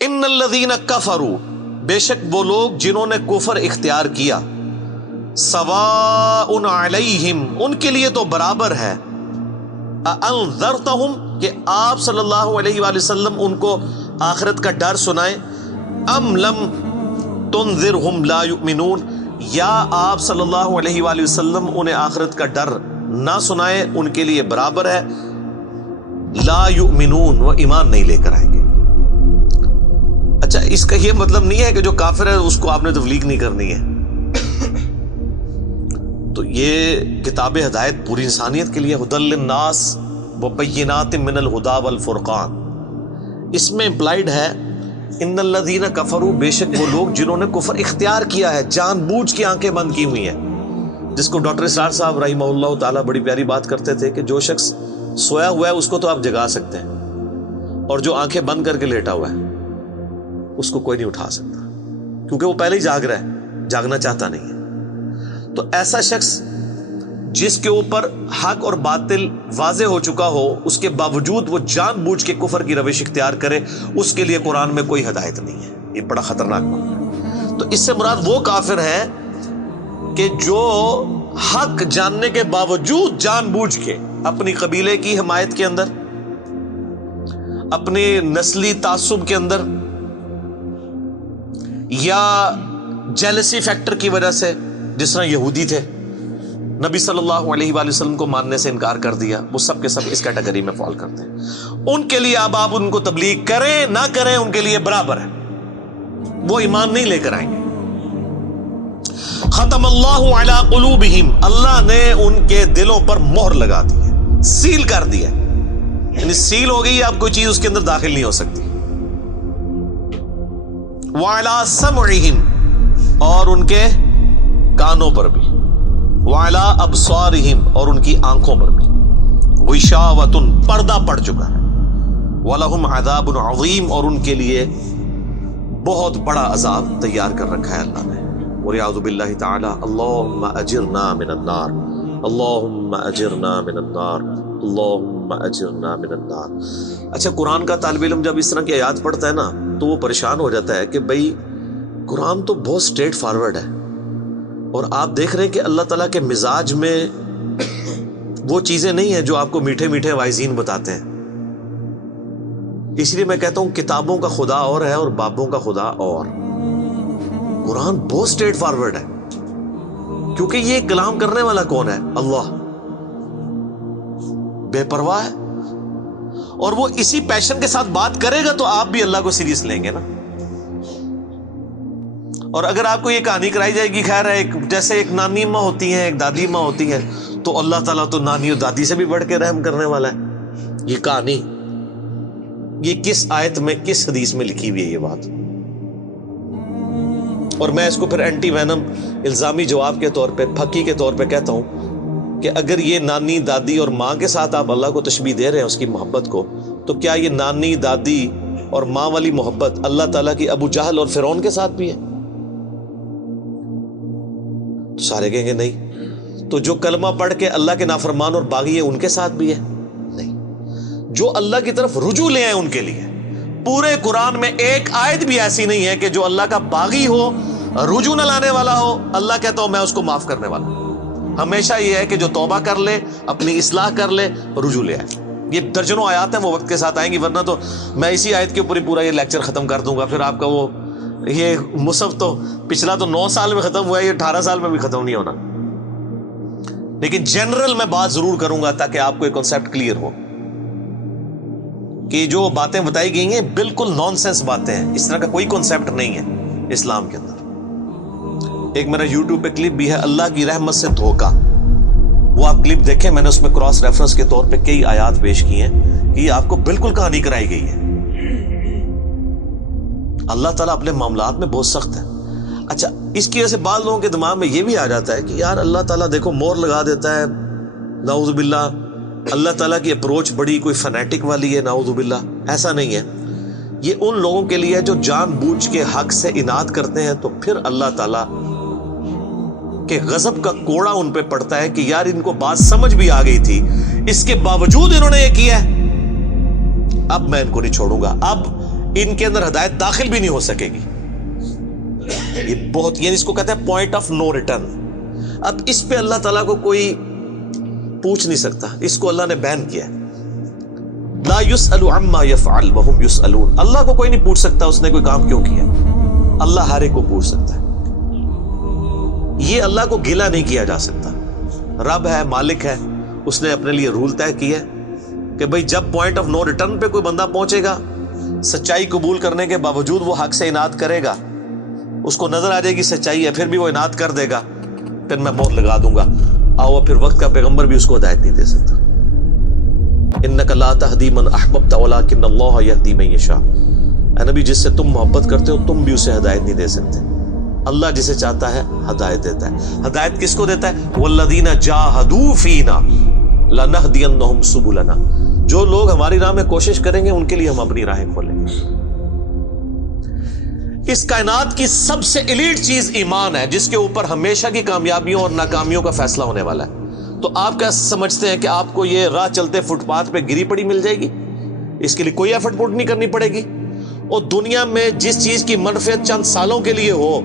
ان الذین کفروا، بے شک وہ لوگ جنہوں نے کفر اختیار کیا، سواء علیہم، ان کے لیے تو برابر ہے، انذرتہم، کہ آپ صلی اللہ علیہ وآلہ وسلم ان کو آخرت کا ڈر سنائیں، ام لم تنذرہم لا یؤمنون، یا آپ صلی اللہ علیہ وآلہ وسلم انہیں آخرت کا ڈر نہ سنائیں، ان کے لیے برابر ہے، لا یؤمنون، وہ ایمان نہیں لے کر آئیں گے۔ اچھا، اس کا یہ مطلب نہیں ہے کہ جو کافر ہے اس کو آپ نے تبلیغ نہیں کرنی ہے۔ تو یہ کتاب ہدایت پوری انسانیت کے لیے، ھدی للناس وبینات من الہدی والفرقان، اس میں امپلائڈ ہے ان الذین کفروا، بے شک وہ لوگ جنہوں نے کفر اختیار کیا ہے، جان بوجھ کے آنکھیں بند کی ہوئی ہیں، جس کو ڈاکٹر اسرار صاحب رحمہ اللہ تعالیٰ بڑی پیاری بات کرتے تھے کہ جو شخص سویا ہوا ہے اس کو تو آپ جگا سکتے ہیں، اور جو آنکھیں بند کر کے لیٹا ہوا ہے اس کو کوئی نہیں اٹھا سکتا، کیونکہ وہ پہلے ہی جاگ رہا ہے، جاگنا چاہتا نہیں ہے۔ تو ایسا شخص جس کے اوپر حق اور باطل واضح ہو چکا ہو، اس کے باوجود وہ جان بوجھ کے کفر کی روش اختیار کرے، اس کے لیے قرآن میں کوئی ہدایت نہیں ہے۔ یہ بڑا خطرناک معاملہ ہے۔ تو اس سے مراد وہ کافر ہے کہ جو حق جاننے کے باوجود جان بوجھ کے اپنی قبیلے کی حمایت کے اندر، اپنی نسلی تعصب کے اندر، یا جیلسی فیکٹر کی وجہ سے، جس طرح یہودی تھے، نبی صلی اللہ علیہ وآلہ وسلم کو ماننے سے انکار کر دیا، وہ سب کے سب اس کیٹیگری میں فال کرتے ہیں۔ ان کے لیے اب آپ ان کو تبلیغ کریں نہ کریں، ان کے لیے برابر ہے، وہ ایمان نہیں لے کر آئیں گے۔ ختم اللہ علی قلوبہم، اللہ نے ان کے دلوں پر مہر لگا دی ہے، سیل کر دیا، یعنی سیل ہو گئی، اب کوئی چیز اس کے اندر داخل نہیں ہو سکتی۔ وعلی سمعہم، اور ان کے کانوں پر بھی، وعلی ابصارہم، اور ان کی آنکھوں پر بھی، غشاوۃ، پردہ پڑ چکا ہے، ولہم عذاب عظیم، اور ان کے لیے بہت بڑا عذاب تیار کر رکھا ہے اللہ نے۔ وَلِعَوْذُ بِاللَّهِ تَعَالَى اللہم اجرنا من النار، اللہم اجرنا من النار، اللہم اجرنا من النار۔ اچھا، قرآن کا طالب علم جب اس طرح کی آیات پڑھتا ہے نا تو وہ پریشان ہو جاتا ہے کہ بھئی قرآن تو بہت سٹریٹ فارورڈ ہے، اور آپ دیکھ رہے ہیں کہ اللہ تعالیٰ کے مزاج میں وہ چیزیں نہیں ہیں جو آپ کو میٹھے میٹھے وائزین بتاتے ہیں۔ اس لیے میں کہتا ہوں کتابوں کا خدا اور ہے اور بابوں کا خدا اور۔ قرآن بہت سٹریٹ فارورڈ ہے، کیونکہ یہ کلام کرنے والا کون ہے؟ اللہ، بے پرواہ ہے، اور وہ اسی پیشن کے ساتھ بات کرے گا تو آپ بھی اللہ کو سیریس لیں گے نا۔ اور اگر آپ کو یہ کہانی کرائی جائے گی، خیر ہے، جیسے ایک نانی ماں ہوتی ہیں، ایک دادی ماں ہوتی ہے، تو اللہ تعالیٰ تو نانی اور دادی سے بھی بڑھ کے رحم کرنے والا ہے۔ یہ کہانی، یہ کس آیت میں، کس حدیث میں لکھی ہوئی ہے یہ بات؟ اور میں اس کو پھر اینٹی وینم الزامی جواب کے طور پہ، پھکی کے طور پہ کہتا ہوں کہ اگر یہ نانی دادی اور ماں کے ساتھ آپ اللہ کو تشبیہ دے رہے ہیں اس کی محبت کو، تو کیا یہ نانی دادی اور ماں والی محبت اللہ تعالیٰ کی ابو جہل اور فرعون کے ساتھ بھی ہے؟ تو سارے کہیں گے نہیں۔ تو جو کلمہ پڑھ کے اللہ کے نافرمان اور باغی ہے ان کے ساتھ بھی ہے؟ نہیں۔ جو اللہ کی طرف رجوع لے آئے ان کے لیے، پورے قرآن میں ایک آیت بھی ایسی نہیں ہے کہ جو اللہ کا باغی ہو، رجوع نہ لانے والا ہو، اللہ کہتا ہوں میں اس کو معاف کرنے والا ہوں۔ ہمیشہ یہ ہے کہ جو توبہ کر لے، اپنی اصلاح کر لے، رجوع لے آئے۔ یہ درجنوں آیات ہیں، وہ وقت کے ساتھ آئیں گی، ورنہ تو میں اسی آیت کے اوپر ہی پورا یہ لیکچر ختم کر دوں گا، پھر آپ کا وہ یہ مصحف تو پچھلا تو 9 سال میں ختم ہوا ہے، یہ 18 سال میں بھی ختم نہیں ہونا۔ لیکن جنرل میں بات ضرور کروں گا تاکہ آپ کو ایک کنسیپٹ کلیئر ہو کہ جو باتیں بتائی گئی ہیں بالکل نان سینس باتیں ہیں، اس طرح کا کوئی کنسیپٹ نہیں ہے اسلام کے اندر۔ ایک میرا یوٹیوب پہ کلپ بھی ہے، اللہ کی رحمت سے دھوکا، وہ آپ کلپ دیکھیں، میں نے اس میں کراس ریفرنس کے طور پہ کئی آیات پیش کی ہیں کہ یہ آپ کو بالکل کہانی کرائی گئی ہے۔ اللہ تعالیٰ اپنے معاملات میں بہت سخت ہے۔ اچھا، اس کی وجہ سے بعض لوگوں کے دماغ میں یہ بھی آ جاتا ہے کہ یار اللہ تعالیٰ دیکھو مور لگا دیتا ہے، نعوذ باللہ، اللہ تعالیٰ کی اپروچ بڑی کوئی فنیٹک والی ہے، نعوذ باللہ۔ ایسا نہیں ہے، یہ ان لوگوں کے لیے جو جان بوجھ کے حق سے اناد کرتے ہیں، تو پھر اللہ تعالیٰ کے غضب کا کوڑا ان پہ پڑتا ہے کہ یار ان کو بات سمجھ بھی آ گئی تھی، اس کے باوجود انہوں نے یہ کیا ہے، اب میں ان کو نہیں چھوڑوں گا، اب ان کے اندر ہدایت داخل بھی نہیں ہو سکے گی. یہ بہت، یعنی اس کو کہتے ہیں پوائنٹ آف نو ریٹرن. اب اس پہ اللہ تعالیٰ کو کوئی پوچھ نہیں سکتا، اس کو اللہ نے بین کیا ہے. لا يسأل عما يفعل وهم يسألون. اللہ کو کوئی نہیں پوچھ سکتا اس نے کوئی کام کیوں کیا. اللہ ہر ایک کو پوچھ سکتا ہے. یہ اللہ کو گلہ نہیں کیا جا سکتا. رب ہے، مالک ہے، اس نے اپنے لیے رول طے کیا کہ بھئی جب پوائنٹ آف نو ریٹرن پہ کوئی بندہ پہنچے گا، سچائی قبول کرنے کے باوجود وہ حق سے اناد کرے گا، اس کو نظر آ جائے گی سچائی ہے، پھر بھی وہ اناد کر دے گا، پھر میں موت لگا دوں گا. آؤ پھر وقت کا پیغمبر بھی اس کو ہدایت نہیں دے سکتا. انک لا تہدی من احببت ولکن اللہ یہدی من یشاء. اے نبی، جس سے تم محبت کرتے ہو تم بھی اسے ہدایت نہیں دے سکتے. اللہ جسے چاہتا ہے ہدایت دیتا ہے. ہدایت کس کو دیتا ہے؟ والذین جاہدوا فینا لنہدینہم سبلنا. جو لوگ ہماری راہ میں کوشش کریں گے ان کے لیے ہم اپنی راہیں کھولیں گے. اس کائنات کی سب سے ایلیٹ چیز ایمان ہے، جس کے اوپر ہمیشہ کی کامیابیوں اور ناکامیوں کا فیصلہ ہونے والا ہے. تو آپ کیا سمجھتے ہیں کہ آپ کو یہ راہ چلتے فٹ پاتھ پہ گری پڑی مل جائے گی؟ اس کے لیے کوئی ایفرٹ پٹ نہیں کرنی پڑے گی. اور دنیا میں جس چیز کی منفعت چند سالوں کے لیے ہو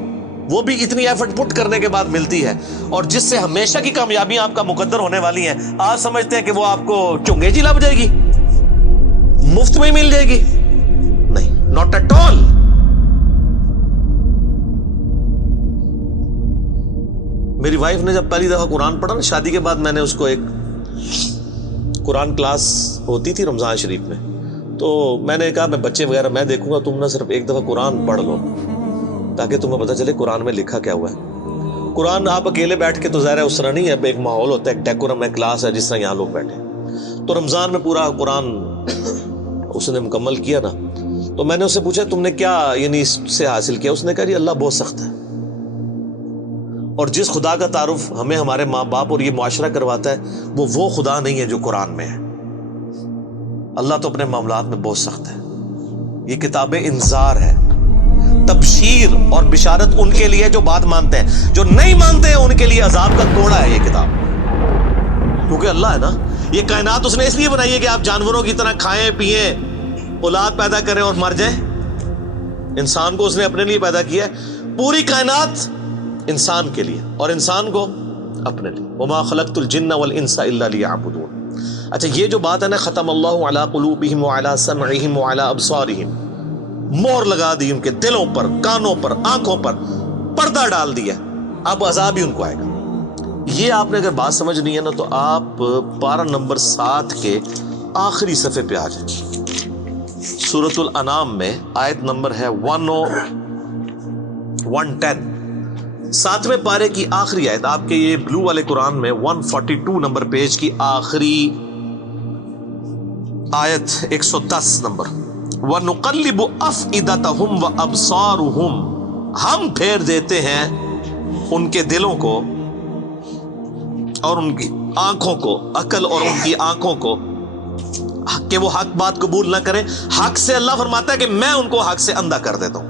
وہ بھی اتنی ایفرٹ پٹ کرنے کے بعد ملتی ہے. اور جس سے ہمیشہ کی کامیابیاں آپ کا مقدر ہونے والی ہیں، آپ سمجھتے ہیں کہ وہ آپ کو چنگے جی لگ جائے گی، مفت میں ہی مل جائے گی؟ نہیں، ناٹ ایٹ آل. میری وائف نے جب پہلی دفعہ قرآن پڑھا نا شادی کے بعد، میں نے اس کو ایک قرآن کلاس ہوتی تھی رمضان شریف میں، تو میں نے کہا میں بچے وغیرہ میں دیکھوں گا، تم نہ صرف ایک دفعہ قرآن پڑھ لو تاکہ تمہیں پتہ چلے قرآن میں لکھا کیا ہوا ہے. قرآن آپ اکیلے بیٹھ کے تو ظاہر ہے اس طرح نہیں ہے، ایک ماحول ہوتا ہے، ایک ڈیکورم ہے، کلاس ہے جس طرح یہاں لوگ بیٹھے. تو رمضان میں پورا قرآن اس نے مکمل کیا نا، تو میں نے اس سے پوچھا تم نے کیا یعنی اس سے حاصل کیا؟ اس نے کہا جی اللہ بہت سخت ہے، اور جس خدا کا تعارف ہمیں ہمارے ماں باپ اور یہ معاشرہ کرواتا ہے وہ خدا نہیں ہے جو قرآن میں ہے. اللہ تو اپنے معاملات میں بہت سخت ہے. یہ کتاب انذار ہے، تبشیر اور بشارت ان کے لیے جو بات مانتے ہیں. جو نہیں مانتے ہیں ان کے لیے عذاب کا کوڑا ہے یہ کتاب. کیونکہ اللہ ہے نا، یہ کائنات اس نے اس لیے بنائی ہے کہ آپ جانوروں کی طرح کھائیں پیئیں، اولاد پیدا کریں اور مر جائیں. انسان کو اس نے اپنے لیے پیدا کیا ہے. پوری کائنات انسان کے لیے اور انسان کو اپنے لیے. وما خلقت الجن والانس الا لیعبدون. اچھا، یہ جو بات ہے نا ختم اللہ علی قلوبہم وعلی سمعہم وعلی ابصارہم، مور لگا دی ان کے دلوں پر، کانوں پر، آنکھوں پر، پردہ ڈال دیا، اب عذاب ہی ان کو آئے گا. یہ آپ نے اگر بات سمجھنی ہے نا تو آپ پارہ نمبر 7 کے آخری صفحے پہ آ جائیں. سورۃ الانعام میں آیت نمبر ہے 110، 7ویں پارے کی آخری آیت. آپ کے یہ بلو والے قرآن میں 142 نمبر پیج کی آخری آیت 110 نمبر. وَنُقَلِّبُ أَفْئِدَتَهُمْ وَأَبْصَارُهُمْ. ہم پھیر دیتے ہیں ان کے دلوں کو اور ان کی آنکھوں کو، عقل اور ان کی آنکھوں کو، کہ وہ حق بات قبول نہ کریں. حق سے اللہ فرماتا ہے کہ میں ان کو حق سے اندھا کر دیتا ہوں.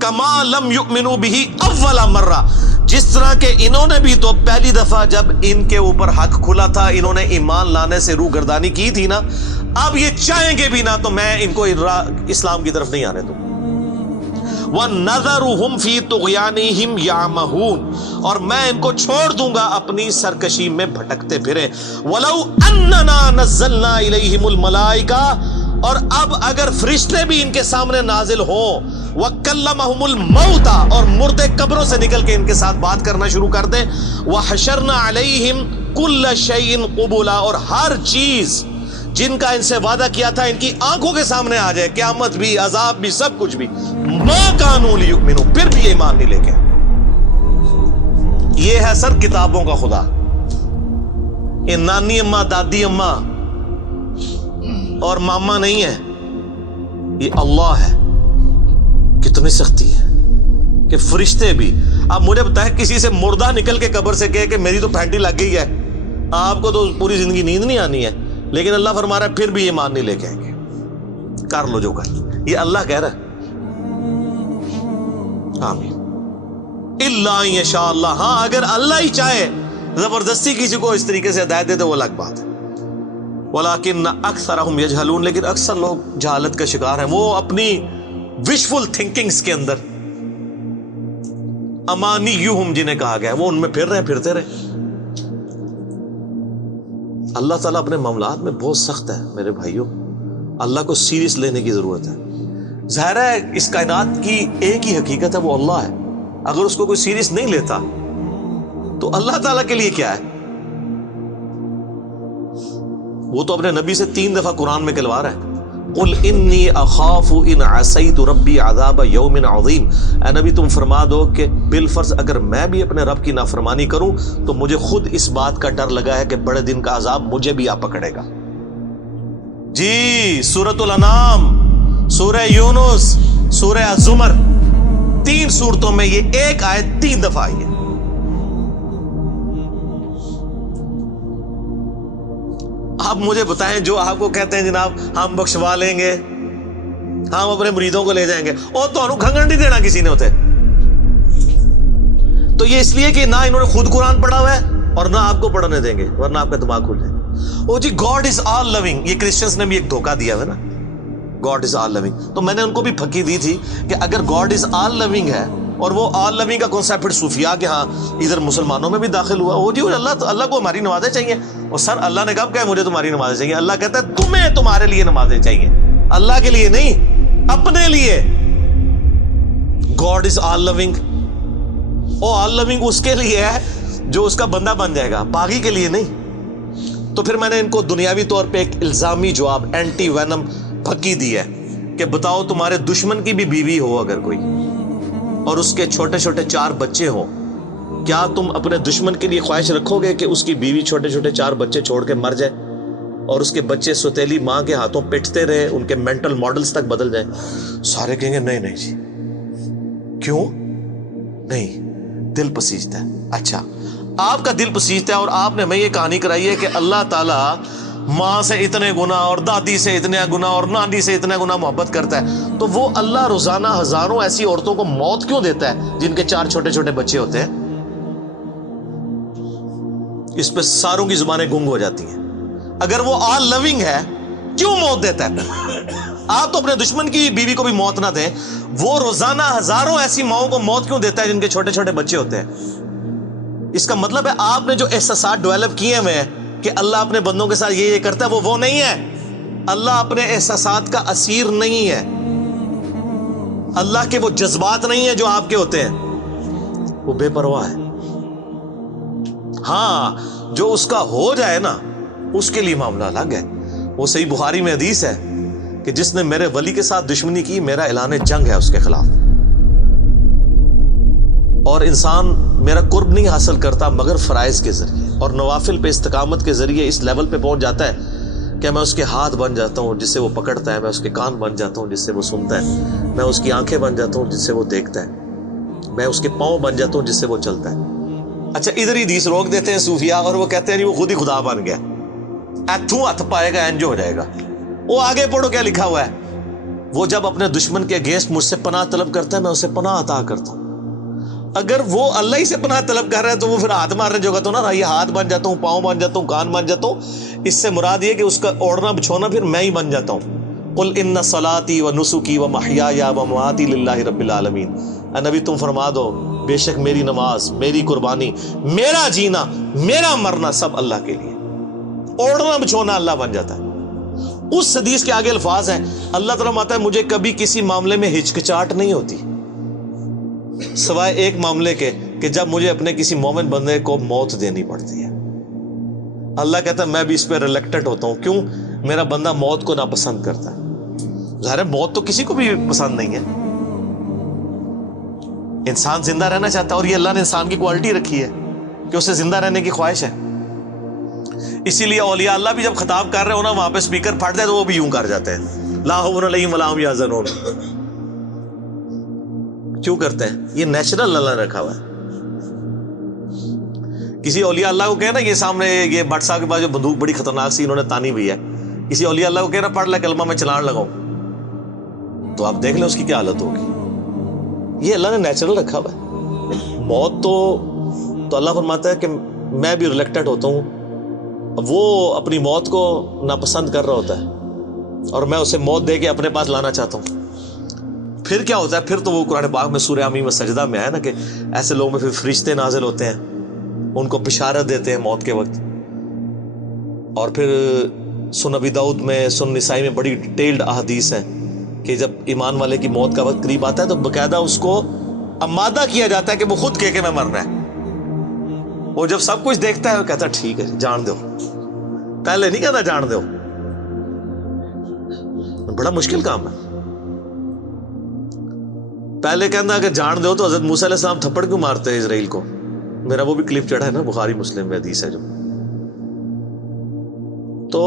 کما لم یؤمنوا به اول مرہ، جس طرح کہ انہوں نے بھی تو پہلی دفعہ جب ان کے اوپر حق کھلا تھا انہوں نے ایمان لانے سے روح گردانی کی تھی نا، اب یہ چاہیں گے بھی نہ تو میں ان کو اسلام کی طرف نہیں آنے دوں. وَنَذَرُهُمْ فِي طُغْيَانِهِمْ يَعْمَهُونَ، اور میں ان کو چھوڑ دوں گا اپنی سرکشی میں بھٹکتے پھریں. وَلَوْ أَنَّنَا نَزَّلْنَا إِلَيْهِمُ الْمَلَائِكَةَ، اور اب اگر فرشتے بھی ان کے سامنے نازل ہوں، وَكَلَّمَهُمُ الْمَوْتَى، اور مردے قبروں سے نکل کے ان کے ساتھ بات کرنا شروع کر دیں. وَحَشَرْنَا عَلَيْهِمْ كُلَّ شَيْءٍ قُبُلًا، اور ہر چیز جن کا ان سے وعدہ کیا تھا ان کی آنکھوں کے سامنے آ جائے، قیامت بھی، عذاب بھی، سب کچھ بھی. مَا كَانُوا لِيُؤْمِنُوا، پھر بھی ایمان نہیں لے کے. یہ ہے سر کتابوں کا خدا. یہ نانی اماں، دادی اماں اور ماما نہیں ہے، یہ اللہ ہے. کتنی سختی ہے کہ فرشتے بھی. اب مجھے بتائیں کسی سے مردہ نکل کے قبر سے کہے کہ میری تو پھینٹی لگ گئی ہے، آپ کو تو پوری زندگی نیند نہیں آنی ہے، لیکن اللہ فرما رہا ہے پھر بھی ایمان نہیں لے کے آئیں گے. کر لو جو کر، یہ اللہ کہہ رہا ہے. آمین. الا ان یشاء اللہ، ہاں اگر اللہ ہی چاہے زبردستی کسی کو اس طریقے سے ہدایت دے تو وہ الگ بات ہے. ولیکن اکثرہم یجہلون، لیکن اکثر لوگ جہالت کا شکار ہیں. وہ اپنی وشفل تھنکنگز کے اندر، امانیہم جنہیں کہا گیا ہے، وہ ان میں پھر رہے ہیں، پھرتے رہے۔ اللہ تعالیٰ اپنے معاملات میں بہت سخت ہے میرے بھائیوں، اللہ کو سیریس لینے کی ضرورت ہے۔ ظاہر ہے اس کائنات کی ایک ہی حقیقت ہے، وہ اللہ ہے، اگر اس کو کوئی سیریس نہیں لیتا تو اللہ تعالیٰ کے لیے کیا ہے؟ وہ تو اپنے نبی سے 3 دفعہ قرآن میں کہلوا رہا ہے، قل انی اخاف ان عصیت ربی عذاب یوم عظیم، اے نبی تم فرما دو کہ بالفرض اگر میں بھی اپنے رب کی نافرمانی کروں تو مجھے خود اس بات کا ڈر لگا ہے کہ بڑے دن کا عذاب مجھے بھی آ پکڑے گا۔ جی سورۃ الانعام، سورہ یونس، سورہ الزمر، 3 سورتوں میں یہ ایک آیت 3 دفعہ آئی ہے۔ آپ مجھے بتائیں، جو آپ کو کہتے ہیں جناب ہم بخشوا لیں گے، ہم اپنے مریدوں کو لے جائیں گے، اور تو انہوں کھنگن نہیں دینا کسی نے ہوتے، تو یہ اس لیے کہ نہ انہوں نے خود قرآن پڑھا ہوا ہے اور نہ آپ کو پڑھنے دیں گے، ورنہ آپ کا دماغ کھل جائے۔ او جی گاڈ از آل لونگ، یہ کرسچنز نے بھی ایک دھوکہ دیا ہے نا، گاڈ از آل لونگ، تو میں نے ان کو بھی پھکی دی تھی کہ اگر گاڈ از آل لونگ ہے اور وہ آل لونگ کا کانسیپٹ پھر صوفیاء کے ہاں ادھر مسلمانوں میں بھی داخل ہوا، وہ جی اللہ کو ہماری نمازیں چاہیے، اور سر اللہ نے کب کہا مجھے تمہاری نمازیں چاہیے؟ اللہ کہتا ہے تمہیں تمہارے لیے نمازیں چاہیے، اللہ کے لیے نہیں، اپنے لیے۔ گاڈ از آل لونگ، او آل لونگ اس کے لیے ہے جو اس کا بندہ بن جائے گا، باغی کے لیے نہیں۔ تو پھر میں نے ان کو دنیاوی طور پہ ایک الزامی جواب، اینٹی وینم پھکی دی ہے کہ بتاؤ تمہارے دشمن کی بھی بیوی ہو اگر کوئی، اور اس کے چھوٹے چھوٹے 4 بچے ہوں، کیا تم اپنے دشمن کے لیے خواہش رکھو گے کہ اس کی بیوی چھوٹے چھوٹے 4 بچے چھوڑ کے مر جائے اور اس کے بچے سوتیلی ماں کے ہاتھوں پٹتے رہے، ان کے مینٹل ماڈلز تک بدل جائیں؟ سارے کہیں گے نہیں نہیں جی، کیوں نہیں؟ دل پسیجتا ہے۔ اچھا آپ کا دل پسیجتا ہے اور آپ نے ہمیں یہ کہانی کرائی ہے کہ اللہ تعالیٰ ماں سے اتنے گنا اور دادی سے اتنے گنا اور نانی سے اتنے گنا محبت کرتا ہے، تو وہ اللہ روزانہ ہزاروں ایسی عورتوں کو موت کیوں دیتا ہے جن کے 4 چھوٹے چھوٹے بچے ہوتے ہیں؟ اس پہ ساروں کی زبانیں گنگ ہو جاتی ہیں۔ اگر وہ آل لونگ ہے کیوں موت دیتا ہے؟ آپ تو اپنے دشمن کی بیوی کو بھی موت نہ دیں، وہ روزانہ ہزاروں ایسی ماؤں کو موت کیوں دیتا ہے جن کے چھوٹے چھوٹے بچے ہوتے ہیں؟ اس کا مطلب ہے آپ نے جو احساسات ڈیولپ کیے ہوئے ہیں کہ اللہ اپنے بندوں کے ساتھ یہ کرتا ہے، وہ نہیں ہے۔ اللہ اپنے احساسات کا اسیر نہیں ہے، اللہ کے وہ جذبات نہیں ہیں جو آپ کے ہوتے ہیں، وہ بے پرواہ ہے۔ ہاں جو اس کا ہو جائے نا اس کے لیے معاملہ الگ ہے۔ وہ صحیح بخاری میں حدیث ہے کہ جس نے میرے ولی کے ساتھ دشمنی کی میرا اعلان جنگ ہے اس کے خلاف، اور انسان میرا قرب نہیں حاصل کرتا مگر فرائض کے ذریعے اور نوافل پہ استقامت کے ذریعے اس لیول پہ پہنچ جاتا ہے کہ میں اس کے ہاتھ بن جاتا ہوں جس سے وہ پکڑتا ہے، میں اس کے کان بن جاتا ہوں جس سے وہ سنتا ہے، میں اس کی آنکھیں بن جاتا ہوں جس سے وہ دیکھتا ہے، میں اس کے پاؤں بن جاتا ہوں جس سے وہ چلتا ہے۔ اچھا ادھر ہی حدیث روک دیتے ہیں صوفیاء اور وہ کہتے ہیں نہیں وہ خود ہی خدا بن گیا، ایتھوں ہاتھ پائے گا انجو ہو جائے گا۔ وہ آگے پڑھو کیا لکھا ہوا ہے، وہ جب اپنے دشمن کے اگینسٹ مجھ سے پناہ طلب کرتا ہے میں اسے پناہ عطا کرتا ہوں۔ اگر وہ اللہ ہی سے پناہ طلب کر رہا ہے تو وہ پھر ہاتھ مارنے جو تو نا یہ ہاتھ بن جاتا ہوں، پاؤں بن جاتا ہوں، کان بن جاتا ہوں، اس سے مراد یہ کہ اس کا اوڑھنا بچھونا پھر میں ہی بن جاتا ہوں۔ قل ان صلاتی و نسکی و محیای و مماتی للہ رب العالمین، اے نبی تم فرما دو بے شک میری نماز، میری قربانی، میرا جینا، میرا مرنا سب اللہ کے لیے۔ اوڑھنا بچھونا اللہ بن جاتا ہے۔ اس حدیث کے آگے الفاظ ہیں، اللہ تعالیٰ فرماتا ہے مجھے کبھی کسی معاملے میں ہچکچاہٹ نہیں ہوتی سوائے ایک معاملے کے کہ جب مجھے اپنے کسی مومن بندے کو موت دینی پڑتی ہے۔ اللہ کہتا ہے میں بھی اس پہ ریلیکٹڈ ہوتا ہوں، کیوں؟ میرا بندہ موت کو ناپسند کرتا ہے۔ ظاہر ہے موت تو کسی کو بھی پسند نہیں ہے، انسان زندہ رہنا چاہتا ہے، اور یہ اللہ نے انسان کی کوالٹی رکھی ہے کہ اسے زندہ رہنے کی خواہش ہے۔ اسی لیے اولیاء اللہ بھی جب خطاب کر رہے ہو نا وہاں پہ اسپیکر پھٹ جائے تو وہ بھی یوں کر جاتے ہیں، لا خوف علیہم ولا هم یحزنون۔ کیوں کرتے ہیں؟ یہ نیچرل اللہ نے رکھا ہوا ہے۔ کسی اولیاء اللہ کو کہنا یہ سامنے یہ بٹ صاحب کے پاس جو بندوق بڑی خطرناک سی انہوں نے تانی ہوئی ہے، کسی اولیاء اللہ کو کہنا پڑھ لے کلمہ میں چلان لگاؤں، تو آپ دیکھ لیں اس کی کیا حالت ہوگی۔ یہ اللہ نے نیچرل رکھا ہوا ہے۔ موت تو اللہ فرماتا ہے کہ میں بھی ریلیکٹڈ ہوتا ہوں، وہ اپنی موت کو ناپسند کر رہا ہوتا ہے اور میں اسے موت دے کے اپنے پاس لانا چاہتا ہوں۔ پھر کیا ہوتا ہے؟ پھر تو وہ قرآن پاک میں سورہ حمیم سجدہ میں ہے نا کہ ایسے لوگوں میں پھر فرشتے نازل ہوتے ہیں، ان کو بشارت دیتے ہیں موت کے وقت. اور پھر سنن ابی داؤد میں، سنن نسائی میں بڑی ڈیٹیلڈ احادیث ہیں کہ جب ایمان والے کی موت کا وقت قریب آتا ہے تو باقاعدہ اس کو آمادہ کیا جاتا ہے کہ وہ خود کہ میں مرنا ہے. وہ جب سب کچھ دیکھتا ہے وہ کہتا ہے ٹھیک ہے جان دو. پہلے نہیں کہتا جان دو. بڑا مشکل کام ہے. پہلے کہنا کہ جان دو تو حضرت موسیٰ علیہ السلام تھپڑ کیوں مارتے ہیں اسرائیل کو؟ میرا وہ بھی کلپ چڑھا ہے نا بخاری مسلم میں حدیث ہے جو. تو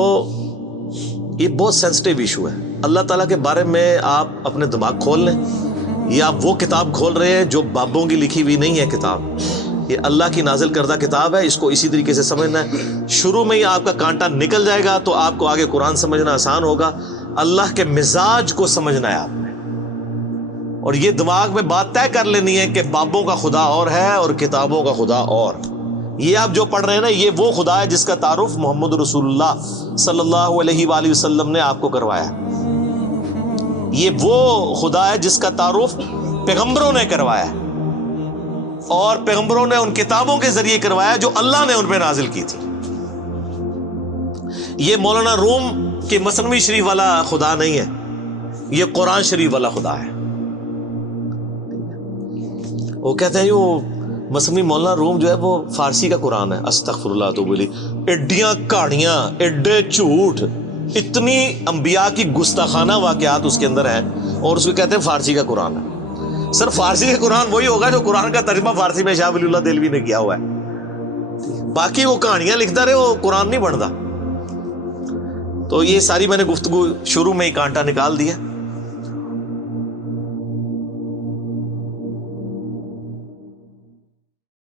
یہ بہت سینسٹیو ایشو ہے. اللہ تعالیٰ کے بارے میں آپ اپنے دماغ کھول لیں. یہ آپ وہ کتاب کھول رہے ہیں جو بابوں کی لکھی ہوئی نہیں ہے کتاب. یہ اللہ کی نازل کردہ کتاب ہے. اس کو اسی طریقے سے سمجھنا ہے. شروع میں ہی آپ کا کانٹا نکل جائے گا تو آپ کو آگے قرآن سمجھنا آسان ہوگا. اللہ کے مزاج کو سمجھنا ہے آپ نے. اور یہ دماغ میں بات طے کر لینی ہے کہ بابوں کا خدا اور ہے اور کتابوں کا خدا اور. یہ آپ جو پڑھ رہے ہیں نا یہ وہ خدا ہے جس کا تعارف محمد رسول اللہ صلی اللہ علیہ وآلہ وسلم نے آپ کو کروایا. یہ وہ خدا ہے جس کا تعارف پیغمبروں نے کروایا اور پیغمبروں نے ان کتابوں کے ذریعے کروایا جو اللہ نے ان پہ نازل کی تھی. یہ مولانا روم کے مثنوی شریف والا خدا نہیں ہے، یہ قرآن شریف والا خدا ہے. وہ کہتے ہیں وہ مثنوی مولانا روم جو ہے وہ فارسی کا قرآن ہے. استغفر اللہ تو بولی ایڈیاں کہانیاں، ایڈے جھوٹ، اتنی انبیاء کی گستاخانہ واقعات اس کے اندر ہیں اور اس کو کہتے ہیں فارسی کا قرآن ہے. سر فارسی کا قرآن وہی ہوگا جو قرآن کا ترجمہ فارسی میں شاہ ولی اللہ دہلوی نے کیا ہوا ہے. باقی وہ کہانیاں لکھتا رہے وہ قرآن نہیں بنتا. تو یہ ساری میں نے گفتگو شروع میں ہی کانٹا نکال دیا.